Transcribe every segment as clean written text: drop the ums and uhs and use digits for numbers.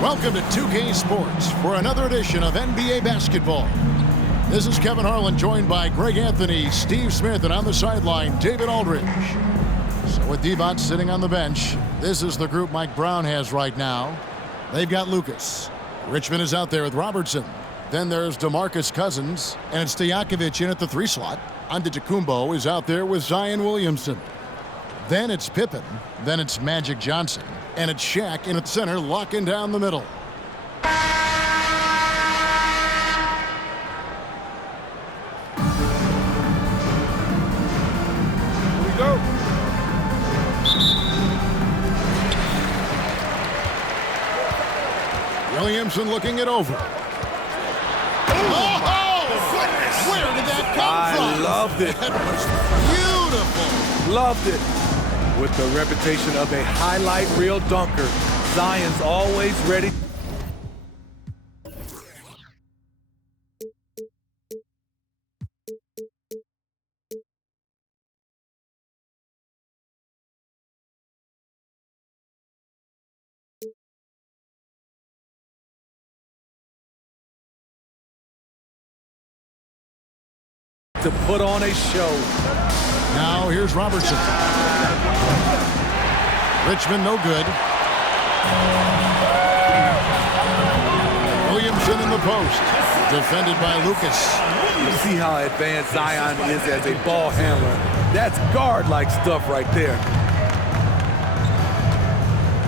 Welcome to 2K Sports for another edition of NBA basketball. This is Kevin Harlan, joined by Greg Anthony, Steve Smith, and on the sideline, David Aldridge. So with Devon sitting on the bench, this is the group Mike Brown has right now. They've got Lucas. Richmond is out there with Robertson. Then there's DeMarcus Cousins, and it's Stojakovic in at the 3 slot. Antetokounmpo is out there with Zion Williamson. Then it's Pippen. Then it's Magic Johnson. And it's Shaq in at center, locking down the middle. Here we go. Williamson looking it over. Oh, goodness. Where did that come from? I loved it. That was beautiful. Loved it. With the reputation of a highlight reel dunker, Zion's always ready. To put on a show. Now here's Robertson. Richmond no good. Williamson in the post. Defended by Lucas. You see how advanced Zion is as a ball handler. That's guard-like stuff right there.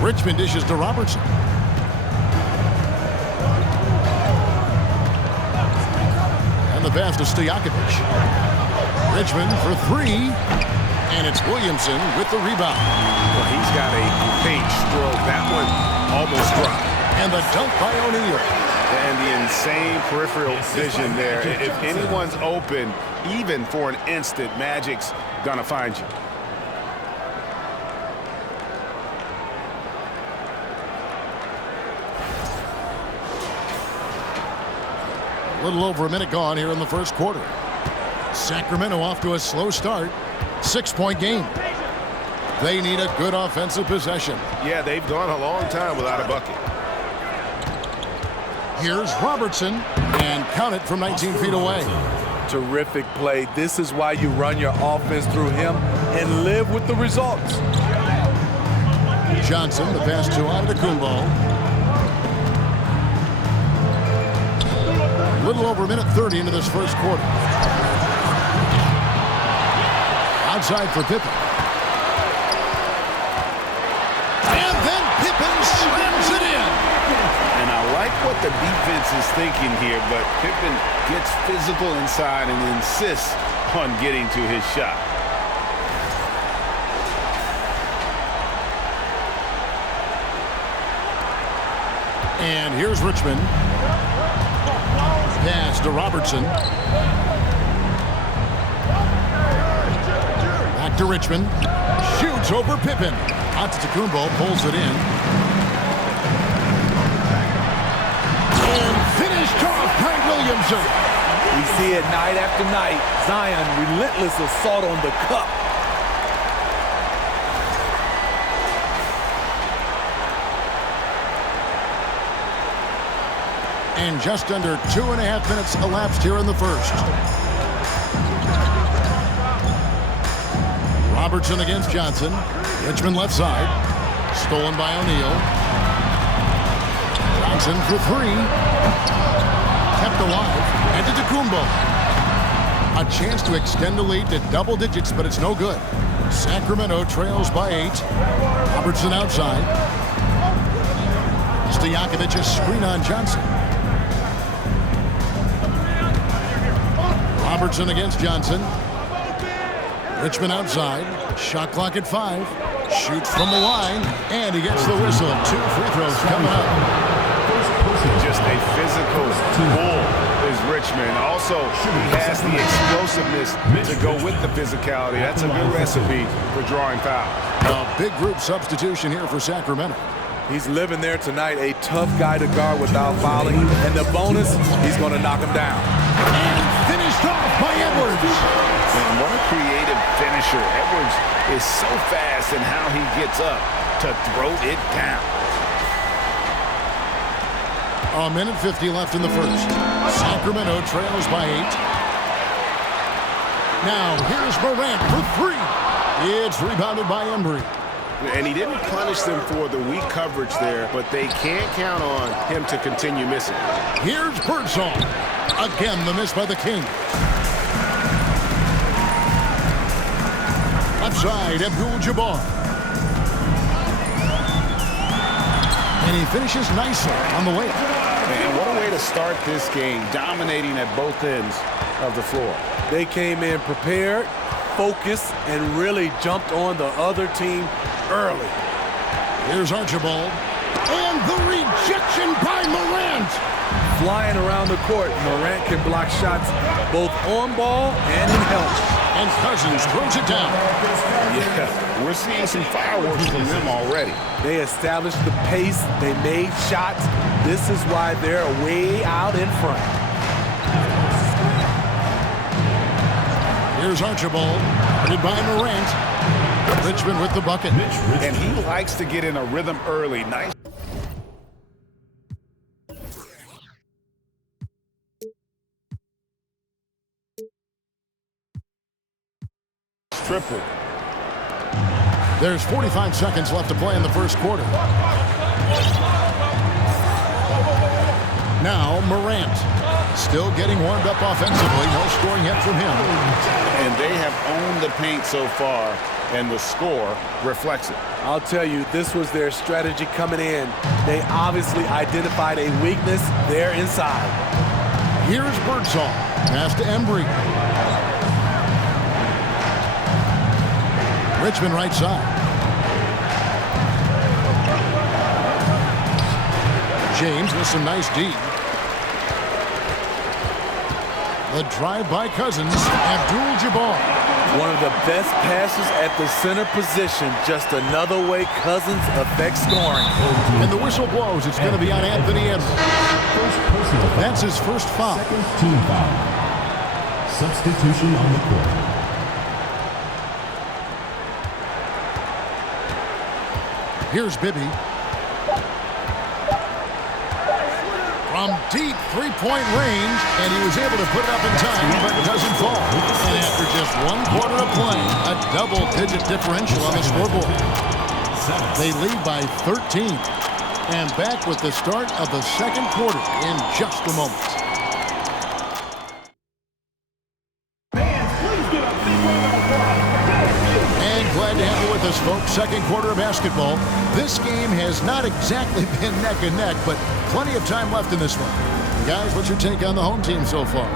Richmond dishes to Robertson. And the pass to Stojakovic. Richmond for 3. And it's Williamson with the rebound. Well, he's got a great stroke. That one almost dropped. And the dunk by O'Neal. And the insane peripheral vision there. If anyone's open, even for an instant, Magic's gonna find you. A little over a minute gone here in the first quarter. Sacramento off to a slow start. 6-point game. They need a good offensive possession. Yeah, they've gone a long time without a bucket. Here's Robertson, and count it from 19 feet away. Terrific play. This is why you run your offense through him and live with the results. Johnson, the pass to Antetokounmpo. A little over a minute 30 into this first quarter. Outside for Pippen. And then Pippen slams it in. And I like what the defense is thinking here, but Pippen gets physical inside and insists on getting to his shot. And here's Richmond. Pass to Robertson. Back to Richmond. Shoots over Pippen. Antetokounmpo pulls it in. And finished off by Williamson. We see it night after night. Zion, relentless assault on the cup. And just under 2.5 minutes elapsed here in the first. Robertson against Johnson. Richmond left side. Stolen by O'Neal. Johnson for 3. Kept alive. Antetokounmpo. A chance to extend the lead to double digits, but it's no good. Sacramento trails by 8. Robertson outside. Stojakovic a screen on Johnson. Robertson against Johnson. Richmond outside. Shot clock at 5. Shoots from the line. And he gets the whistle. 2 free throws coming up. Just a physical bull is Richmond. Also, he has the explosiveness to go with the physicality. That's a good recipe for drawing fouls. A big group substitution here for Sacramento. He's living there tonight, a tough guy to guard without fouling. And the bonus, he's going to knock him down. And finished off by Edwards. And what a creative finisher. Edwards is so fast in how he gets up to throw it down. A minute 50 left in the first. Sacramento trails by 8. Now here's Morant for 3. It's rebounded by Embry. And he didn't punish them for the weak coverage there, but they can't count on him to continue missing. Here's Birdsong. Again, the miss by the King. Left side, Abdul-Jabbar. And he finishes nicely on the layup. And what a way to start this game, dominating at both ends of the floor. They came in prepared, focused, and really jumped on the other team early. Here's Archibald. And the rejection by Morant. Flying around the court, Morant can block shots both on ball and in help. And Cousins throws it down. Yeah, we're seeing some fireworks from them already. They established the pace. They made shots. This is why they're way out in front. Here's Archibald. Guarded by Morant. Richmond with the bucket. And he likes to get in a rhythm early. Nice. Triple. There's 45 seconds left to play in the first quarter. Now Morant. Still getting warmed up offensively. No scoring yet from him. And they have owned the paint so far, and the score reflects it. I'll tell you, this was their strategy coming in. They obviously identified a weakness there inside. Here's Birdsong. Pass to Embry. Richmond right side. James with some nice D. The drive by Cousins. Abdul-Jabbar. One of the best passes at the center position. Just another way Cousins affects scoring. And the whistle blows. It's going to be on Anthony Edwards. That's his first foul. Second team foul. Substitution on the court. Here's Bibby. From deep three-point range, and he was able to put it up in time, but it doesn't fall. And after just 1 quarter of play, a double-digit differential on the scoreboard. They lead by 13. And back with the start of the second quarter in just a moment. Glad to have you with us, folks. Second quarter of basketball. This game has not exactly been neck and neck, but plenty of time left in this one. Guys, what's your take on the home team so far?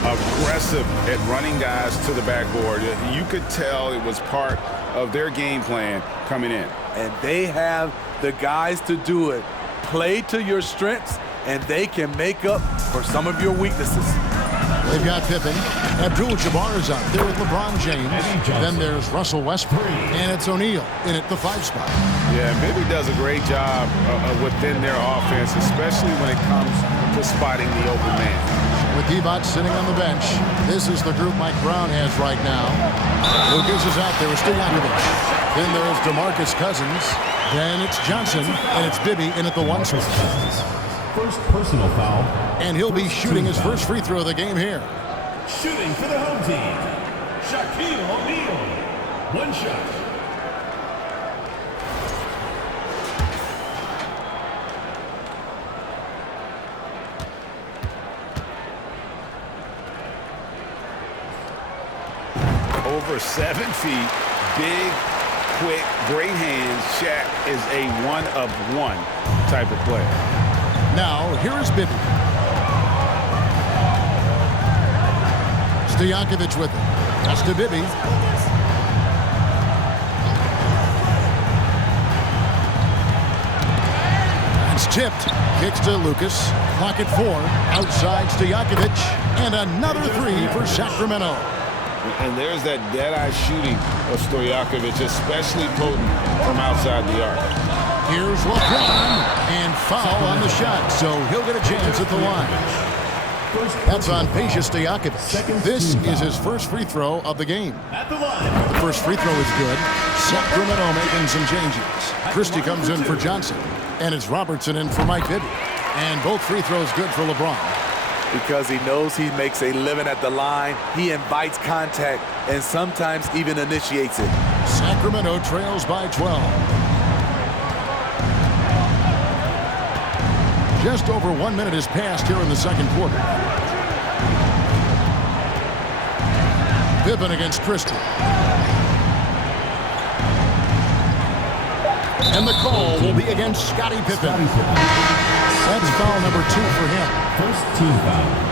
Aggressive at running guys to the backboard. You could tell it was part of their game plan coming in. And they have the guys to do it. Play to your strengths, and they can make up for some of your weaknesses. They've got Pippen. Abdul-Jabbar is out there with LeBron James. Then there's Russell Westbrook. And it's O'Neal in at the 5 spot. Yeah, Bibby does a great job within their offense, especially when it comes to spotting the open man. With Divac sitting on the bench, this is the group Mike Brown has right now. Lucas is out there with Stojakovic. Then there's DeMarcus Cousins. Then it's Johnson. And it's Bibby in at the 1 spot. First personal foul. And he'll be shooting his first free throw of the game here. Shooting for the home team, Shaquille O'Neal. 1 shot. Over 7 feet, big, quick, great hands. Shaq is a one-of-one type of player. Now, here is Bibby. Stojakovic with it. That's to Bibby. It's tipped. Kicks to Lucas. Clock at 4. Outside Stojakovic. And another 3 for Sacramento. And there's that dead-eye shooting of Stojakovic, especially potent from outside the arc. Here's LeBron, and foul on the shot, so he'll get a chance at the line. That's on Peja Stojakovic. This is his first free throw of the game. The first free throw is good. Sacramento making some changes. Christie comes in for Johnson, and it's Robertson in for Mike Bibby. And both free throws good for LeBron. Because he knows he makes a living at the line, he invites contact and sometimes even initiates it. Sacramento trails by 12. Just over 1 minute has passed here in the second quarter. Pippen against Christie. And the call will be against Scottie Pippen. That's foul number 2 for him. First team foul.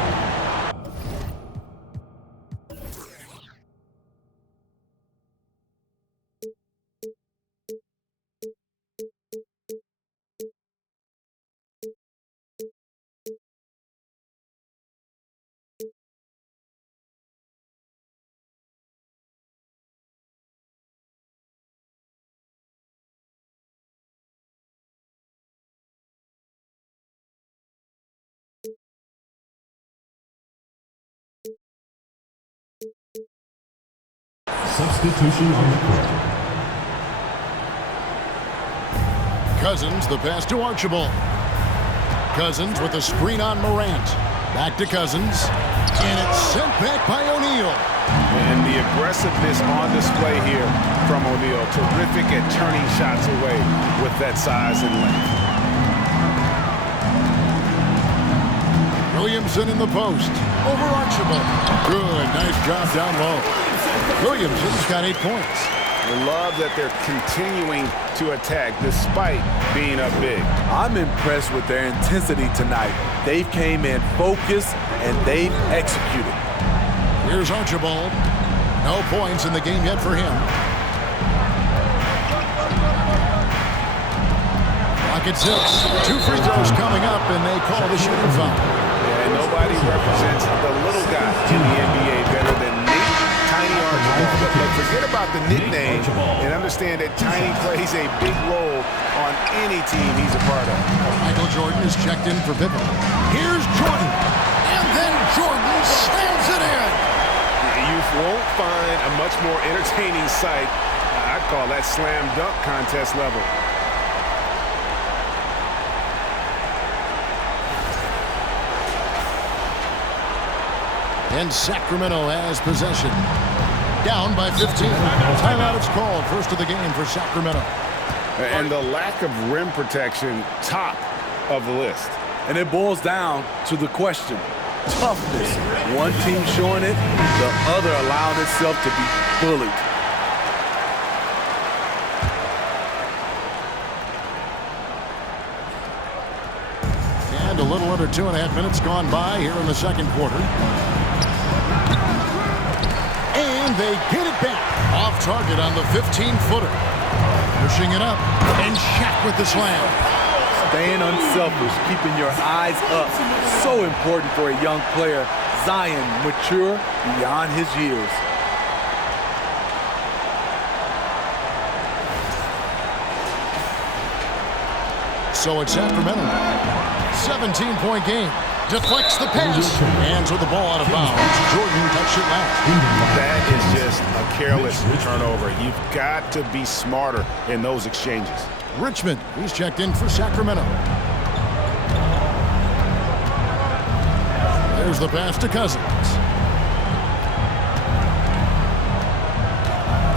Substitution on the court. Cousins, the pass to Archibald. Cousins with a screen on Morant. Back to Cousins. And it's sent back by O'Neal. And the aggressiveness on display here from O'Neal. Terrific at turning shots away with that size and length. Williamson in the post. Over Archibald. Good. Nice job down low. Williamson's got 8 points. I love that they're continuing to attack despite being up big. I'm impressed with their intensity tonight. They've came in focused and they've executed. Here's Archibald. No points in the game yet for him. Clock at 6. 2 free throws coming up, and they call the shooting foul. Yeah, nobody represents the little guy in the NBA better than Tiny Archibald. But forget about the nickname and understand that Tiny plays a big role on any team he's a part of. Michael Jordan is checked in for Pippen. Here's Jordan. And then Jordan slams it in. You won't find a much more entertaining sight. I'd call that slam dunk contest level. And Sacramento has possession. Down by 15. Timeout is called. First of the game for Sacramento. And the lack of rim protection, top of the list. And it boils down to the question. Toughness. One team showing it, the other allowing itself to be bullied. And a little under 2.5 minutes gone by here in the second quarter. And they get it back. Off target on the 15-footer. Pushing it up. And Shaq with the slam. Staying unselfish, keeping your eyes up. So important for a young player. Zion, mature beyond his years. So it's Sacramento. 17-point game. Deflects the pass. Hands with the ball out of bounds. Jordan touched it last. That is just a careless turnover. You've got to be smarter in those exchanges. Richmond, he's checked in for Sacramento. There's the pass to Cousins.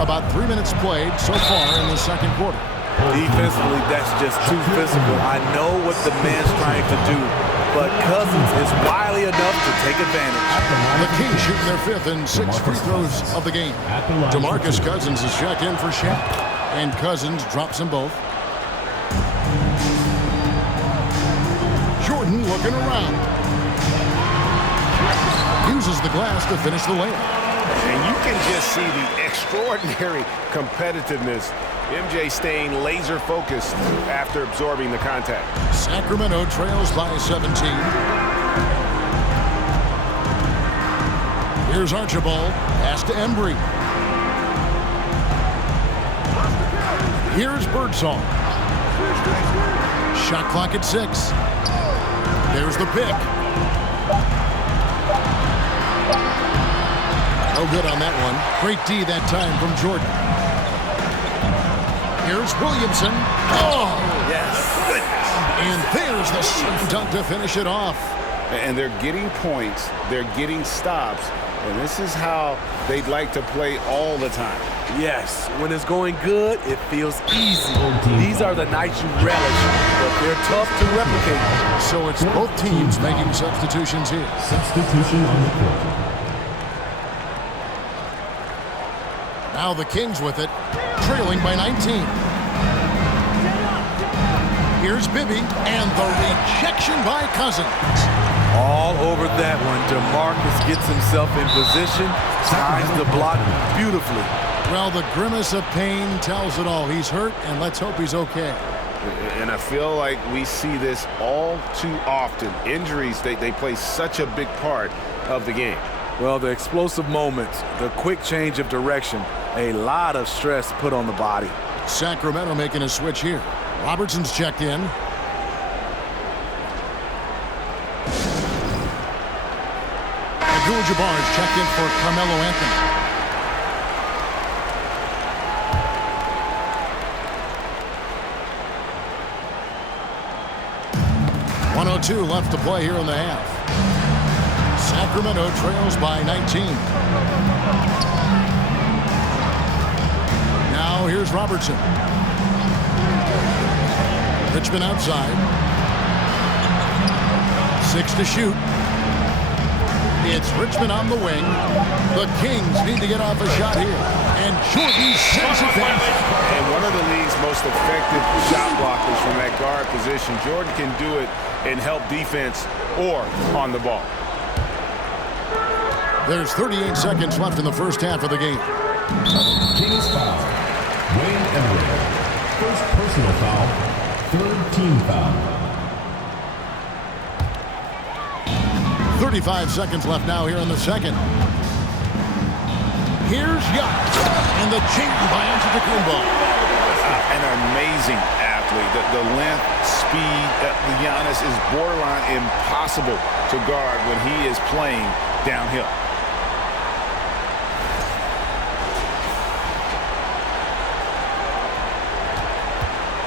About 3 minutes played so far in the second quarter. Defensively, that's just too physical. I know what the man's trying to do, but Cousins is wily enough to take advantage. The Kings shooting their 5th and 6 free throws of the game. DeMarcus Cousins is checked in for Shaq, and Cousins drops them both. Jordan looking around. Uses the glass to finish the layup. And you can just see the extraordinary competitiveness. MJ staying laser focused after absorbing the contact. Sacramento trails by 17. Here's Archibald. Pass to Embry. Here's Birdsong. Shot clock at 6. There's the pick. No good on that one. Great D that time from Jordan. Here's Williamson. Oh! Yes. And there's the slam dunk to finish it off. And they're getting points. They're getting stops. And this is how they'd like to play all the time. Yes, when it's going good, it feels easy. These are the nights you relish, but they're tough to replicate. So it's both teams making substitutions here. Substitution on the court. Now the Kings with it, trailing by 19. Here's Bibby, and the rejection by Cousins. All over that one. DeMarcus gets himself in position, times the block beautifully. Well, the grimace of pain tells it all. He's hurt, and let's hope he's okay. And I feel like we see this all too often. Injuries, they play such a big part of the game. Well, the explosive moments, the quick change of direction, a lot of stress put on the body. Sacramento making a switch here. Robertson's checked in. Abdul-Jabbar's checked in for Carmelo Anthony. .102 left to play here in the half. Sacramento trails by 19. Now here's Robertson. Richmond outside. 6 to shoot. It's Richmond on the wing. The Kings need to get off a shot here. And Jordan sends it back. And one of the league's most effective shot blockers from that guard position. Jordan can do it and help defense or on the ball. There's 38 seconds left in the first half of the game. Kings foul. Wayne Emery. First personal foul. Third team foul. 35 seconds left now here in the second. Here's Yacht. And the chink by Antetokounmpo. An amazing athlete. The length, speed, Giannis is borderline impossible to guard when he is playing downhill.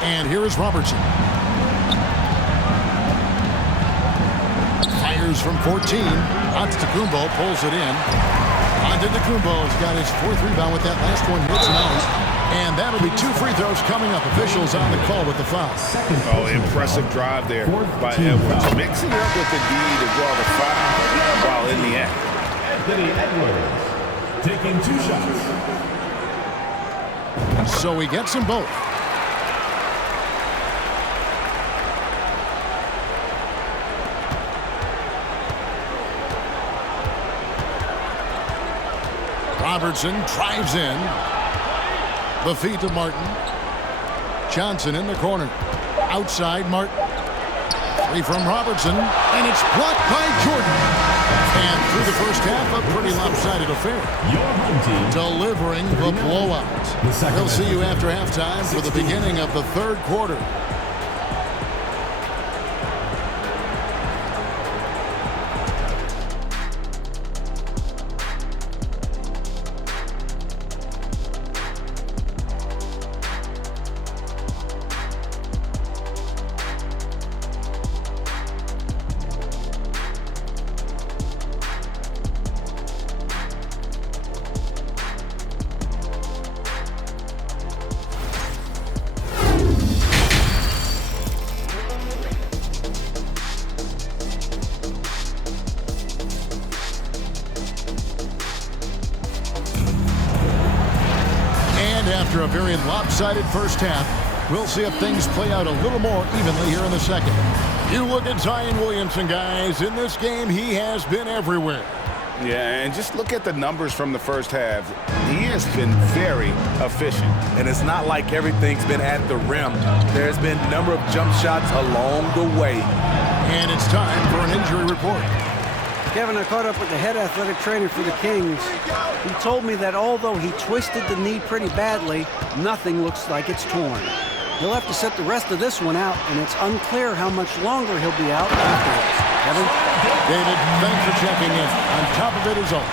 And here is Robertson. Fires from 14. Antetokounmpo pulls it in. Antetokounmpo's got his 4th rebound with that last one here tonight. And that'll be 2 free throws coming up. Officials on the call with the foul. Oh, impressive drive there by Edwards. Mixing it up with the D to draw the foul while in the act. Anthony Edwards taking 2 shots. So he gets them both. Robertson drives in. The feet to Martin. Johnson in the corner. Outside Martin. 3 from Robertson. And it's blocked by Jordan. And through the first half, a pretty lopsided affair. Your home team Delivering the blowout. We'll see you after halftime for the beginning of the 3rd quarter. After a very lopsided first half, we'll see if things play out a little more evenly here in the second. You look at Zion Williamson, guys. In this game, he has been everywhere. Yeah, and just look at the numbers from the first half. He has been very efficient. And it's not like everything's been at the rim. There's been a number of jump shots along the way. And it's time for an injury report. Kevin, I caught up with the head athletic trainer for the Kings. He told me that although he twisted the knee pretty badly, nothing looks like it's torn. He'll have to sit the rest of this one out, and it's unclear how much longer he'll be out afterwards. Kevin? David, thanks for checking in. On top of it is all.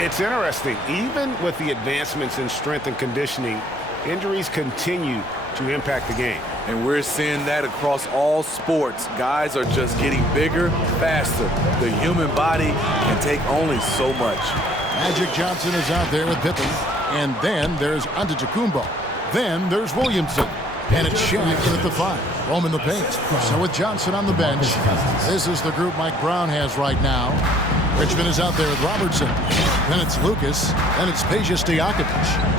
It's interesting. Even with the advancements in strength and conditioning, Injuries continue to impact the game. And we're seeing that across all sports. Guys are just getting bigger, faster. The human body can take only so much. Magic Johnson is out there with Pippen. And then there's Antetokounmpo. Then there's Williamson. And it's Shaq in at the 5. Roam in the paint. So with Johnson on the bench, this is the group Mike Brown has right now. Richmond is out there with Robertson. Then it's Lucas. Then it's Peja Stojakovic.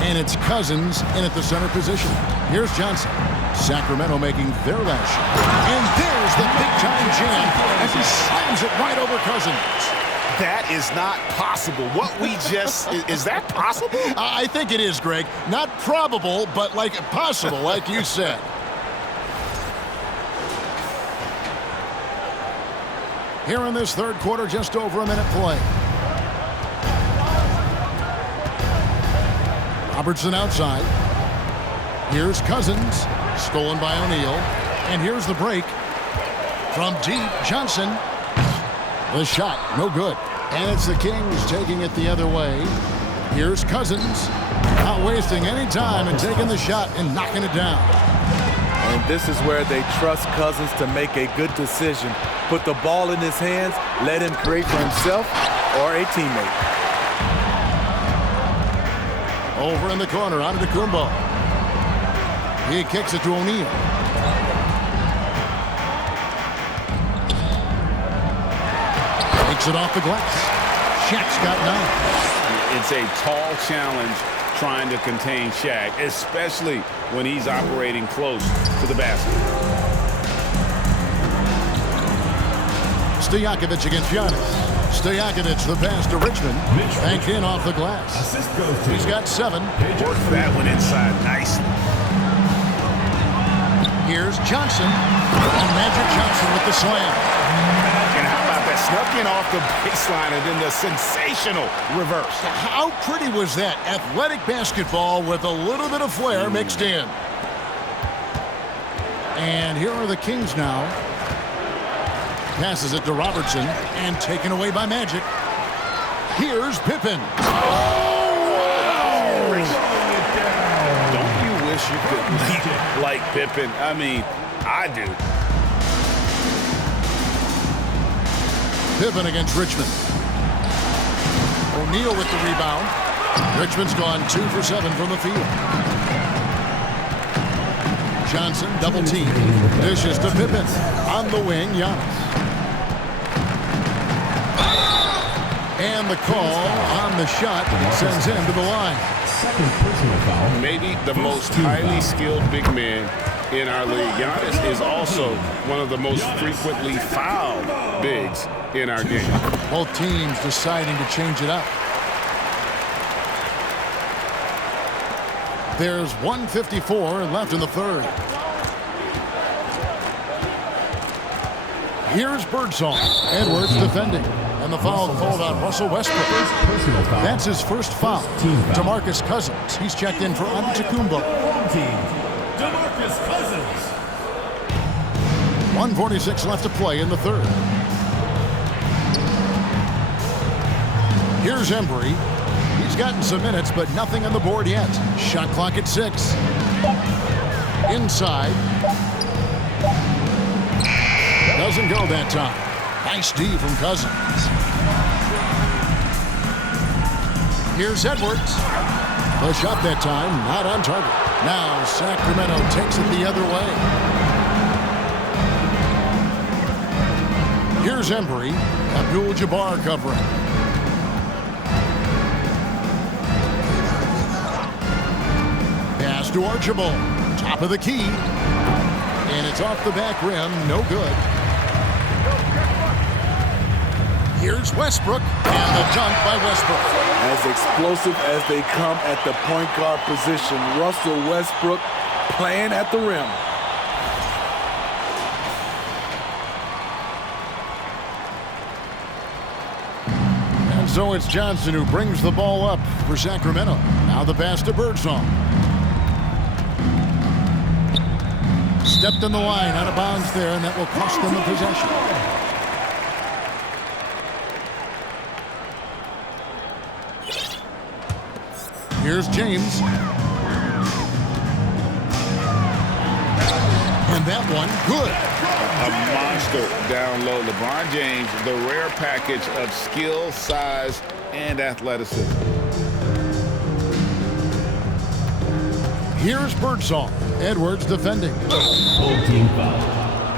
And it's Cousins in at the center position. Here's Johnson. Sacramento making their last shot. And there's the big-time jam as he slams it right over Cousins. That is not possible. What we just... is that possible? I think it is, Greg. Not probable, but like possible, like you said. Here in this third quarter, just over a minute play. Robertson outside. Here's Cousins. Stolen by O'Neal. And here's the break. From deep, Johnson. The shot, no good. And it's the Kings taking it the other way. Here's Cousins. Not wasting any time and taking the shot and knocking it down. And this is where they trust Cousins to make a good decision. Put the ball in his hands, let him create for himself or a teammate. Over in the corner, Antetokounmpo. He kicks it to O'Neal. Takes it off the glass. Shaq's got 9. It's a tall challenge trying to contain Shaq, especially when he's operating close to the basket. Stojakovic against Giannis. Stojakovic, the pass to Richmond. Banked in off the glass. Assist goes to He's got 7. Worked that one inside nicely. Here's Johnson. And Magic Johnson with the slam. And how about that? Snuck in off the baseline and then the sensational reverse. How pretty was that? Athletic basketball with a little bit of flair mixed in. And here are the Kings now. Passes it to Robertson and taken away by Magic. Here's Pippen. Don't you wish you could leap like Pippen? I mean, I do. Pippen against Richmond. O'Neal with the rebound. Richmond's gone 2 for 7 from the field. Johnson double team. Dishes to Pippen. On the wing, Giannis. And the call on the shot sends him to the line. second personal foul. Maybe the most highly skilled big man in our league. Giannis is also one of the most frequently fouled bigs in our game. Both teams deciding to change it up. There's 1:54 left in the third. Here's Birdsong. Edwards defending. And the foul called on Russell Westbrook. That's his first foul. DeMarcus Cousins. He's checked in for Antetokounmpo. DeMarcus Cousins. 1:46 left to play in the third. Here's Embry. He's gotten some minutes, but nothing on the board yet. Shot clock at 6. Inside. Doesn't go that time. Nice D from Cousins. Here's Edwards. The shot that time, not on target. Now Sacramento takes it the other way. Here's Embry. Abdul-Jabbar covering. Pass to Archibald. Top of the key. And it's off the back rim. No good. Here's Westbrook, and the dunk by Westbrook. As explosive as they come at the point guard position, Russell Westbrook playing at the rim. And so it's Johnson who brings the ball up for Sacramento. Now the pass to Birdsong. Stepped in the line, out of bounds there, and that will cost them the possession. Here's James. And that one, good. A monster down low. LeBron James, the rare package of skill, size, and athleticism. Here's Birdsong. Edwards defending. Home team foul.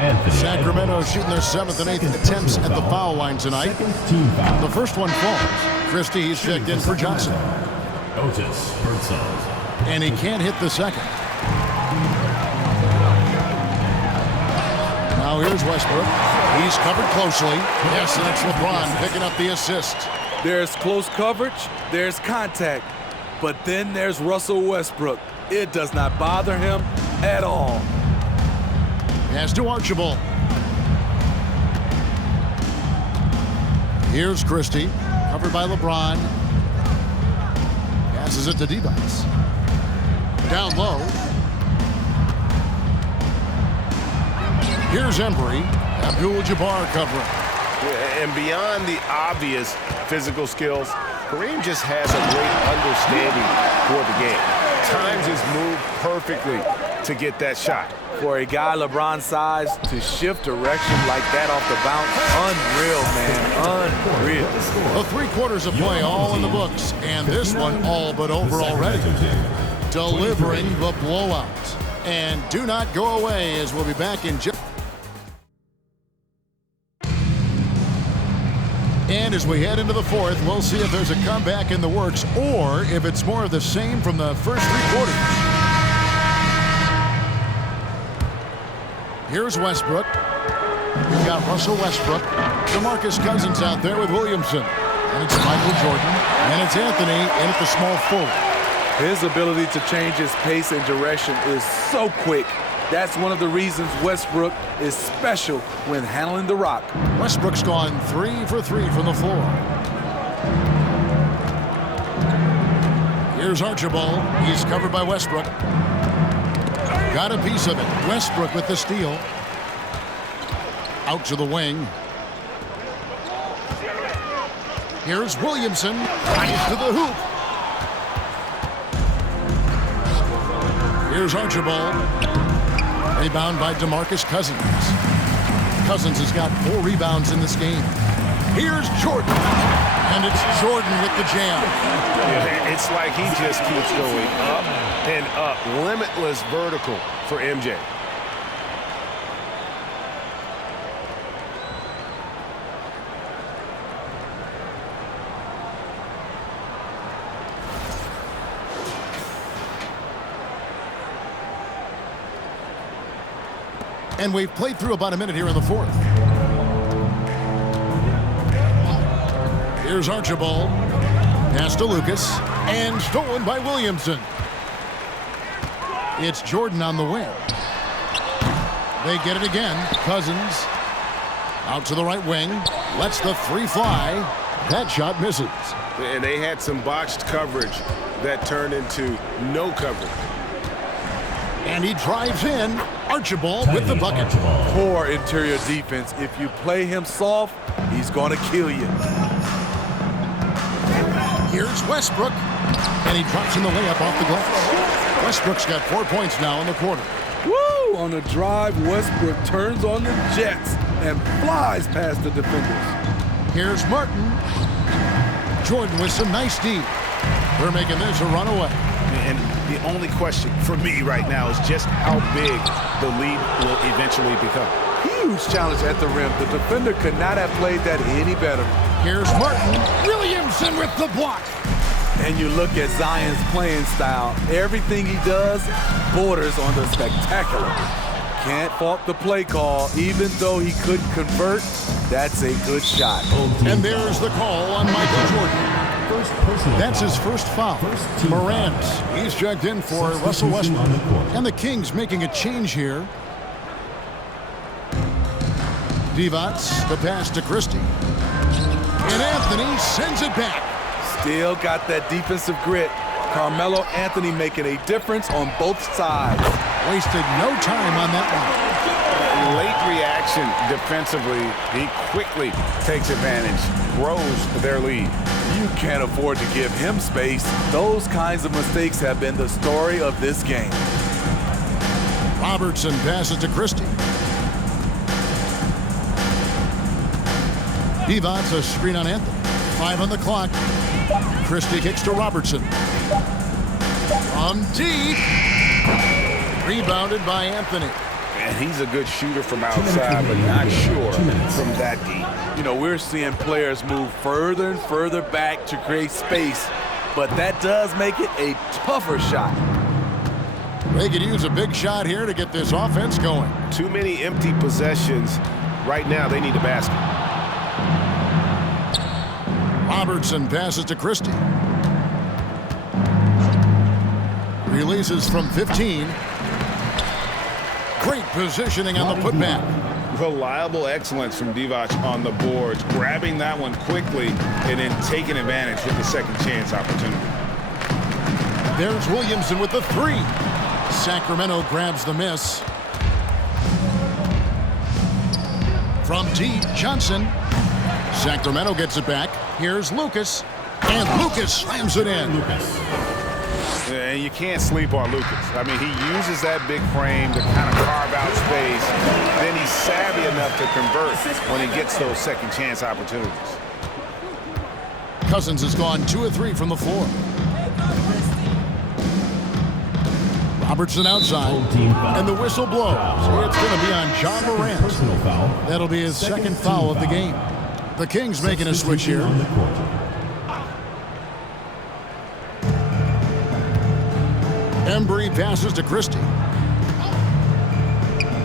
Anthony Sacramento Edwards. shooting their 7th and 8th Second attempts personal at the foul. foul line tonight. Second team foul. The first one falls. Christie, he's checked in for Johnson. Otis Birdsong. And he can't hit the second. Now here's Westbrook. He's covered closely. Yes, and that's LeBron picking up the assist. There's close coverage, there's contact, but then there's Russell Westbrook. It does not bother him at all. Pass to Archibald. Here's Christie, covered by LeBron. Passes it to Divac. Down low. Here's Embry. Abdul-Jabbar covering. And beyond the obvious physical skills, Kareem just has a great understanding for the game. Times his move perfectly to get that shot. For a guy LeBron's size to shift direction like that off the bounce, unreal, man, unreal. The 3 quarters of play all in the books, and this one all but over already. Delivering the blowout. And do not go away, as we'll be back in just. And as we head into the 4th, we'll see if there's a comeback in the works or if it's more of the same from the first 3 quarters. Here's Westbrook. We've got Russell Westbrook. DeMarcus Cousins out there with Williamson. And it's Michael Jordan. And it's Anthony in at the small forward. His ability to change his pace and direction is so quick. That's one of the reasons Westbrook is special when handling the rock. Westbrook's gone 3 for 3 from the floor. Here's Archibald. He's covered by Westbrook. Got a piece of it. Westbrook with the steal. Out to the wing. Here's Williamson. Ties to the hoop. Here's Archibald. Rebound by DeMarcus Cousins. Cousins has got 4 rebounds in this game. Here's Jordan. And it's Jordan with the jam. Yeah, it's like he just keeps going up and up. Limitless vertical for MJ. And we've played through about a minute here in the 4th. Here's Archibald. Pass to Lucas. And stolen by Williamson. It's Jordan on the wing. They get it again. Cousins. Out to the right wing. Lets the 3 fly. That shot misses. And they had some botched coverage that turned into no coverage. And he drives in. Archibald with the bucket. Poor interior defense. If you play him soft, he's going to kill you. Here's Westbrook. And he drops in the layup off the glass. Westbrook's got 4 points now in the quarter. Woo! On the drive, Westbrook turns on the Jets and flies past the defenders. Here's Martin. Jordan with some nice D. They're making this a runaway. And the only question for me right now is just how big the lead will eventually become. Huge challenge at the rim. The defender could not have played that any better. Here's Martin. Williamson with the block. And you look at Zion's playing style. Everything he does borders on the spectacular. Can't fault the play call. Even though he couldn't convert, that's a good shot. And there's the call on Michael Jordan. That's his first foul. Morant, he's checked in for Russell Westbrook. And the Kings making a change here. Divac, the pass to Christie. And Anthony sends it back. Still got that defensive grit. Carmelo Anthony making a difference on both sides. Wasted no time on that one. Late reaction defensively. He quickly takes advantage, grows their lead. You can't afford to give him space. Those kinds of mistakes have been the story of this game. Robertson passes to Christie. Devon's a screen on Anthony. 5 on the clock. Christie kicks to Robertson. From deep. Rebounded by Anthony. And he's a good shooter from outside, but not sure from that deep. You know, we're seeing players move further and further back to create space, but that does make it a tougher shot. They could use a big shot here to get this offense going. Too many empty possessions. Right now, they need a basket. Robertson passes to Christie. Releases from 15. Great positioning on the putback. Reliable excellence from Divac on the boards, grabbing that one quickly and then taking advantage with the second chance opportunity. There's Williamson with the 3. Sacramento grabs the miss. From deep, Johnson. Sacramento gets it back. Here's Lucas. And Lucas slams it in. And you can't sleep on Lucas. I mean, he uses that big frame to kind of carve out space. Then he's savvy enough to convert when he gets those second chance opportunities. Cousins has gone 2 of 3 from the floor. Robertson outside, and the whistle blows. It's going to be on John Morant. That'll be his second foul of the game. The Kings making a switch here. Embry passes to Christie.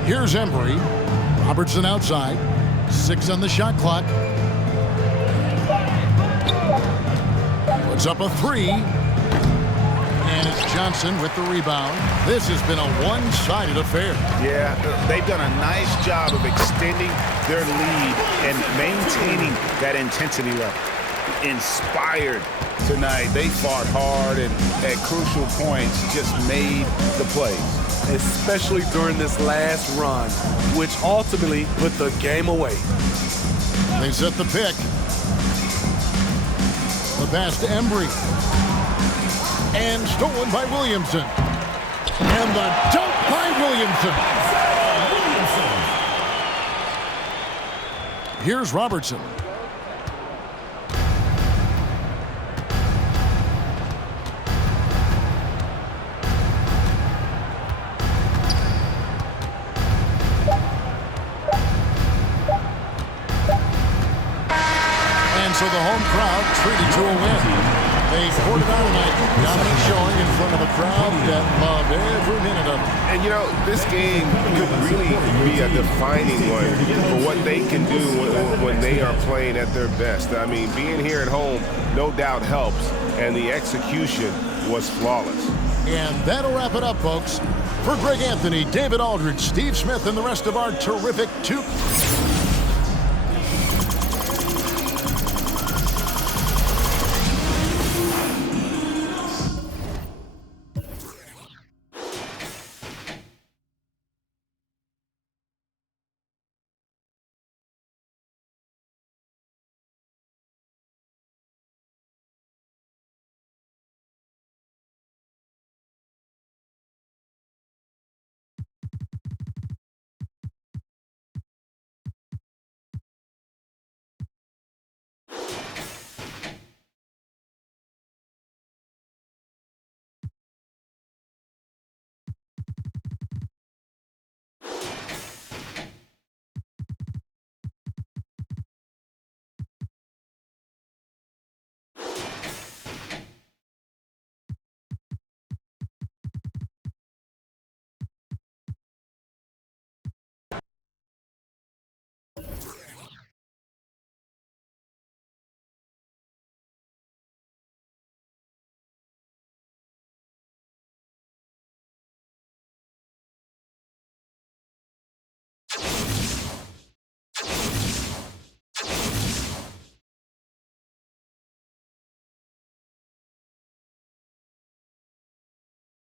Here's Embry. Robertson outside. 6 on the shot clock. Puts up a 3. And it's Johnson with the rebound. This has been a one-sided affair. Yeah, they've done a nice job of extending their lead and maintaining that intensity level. Inspired tonight. They fought hard and at crucial points just made the plays. Especially during this last run, which ultimately put the game away. They set the pick. The pass to Embry. And stolen by Williamson. And the dunk by Williamson. Here's Robertson. And so the home crowd treated to a win. They poured it out tonight. Dominant showing in front of a crowd that loved every minute of it. And, you know, this game could really be a defining one for what they can do when they are playing at their best. I mean, being here at home, no doubt helps, and the execution was flawless. And that'll wrap it up, folks. For Greg Anthony, David Aldridge, Steve Smith, and the rest of our terrific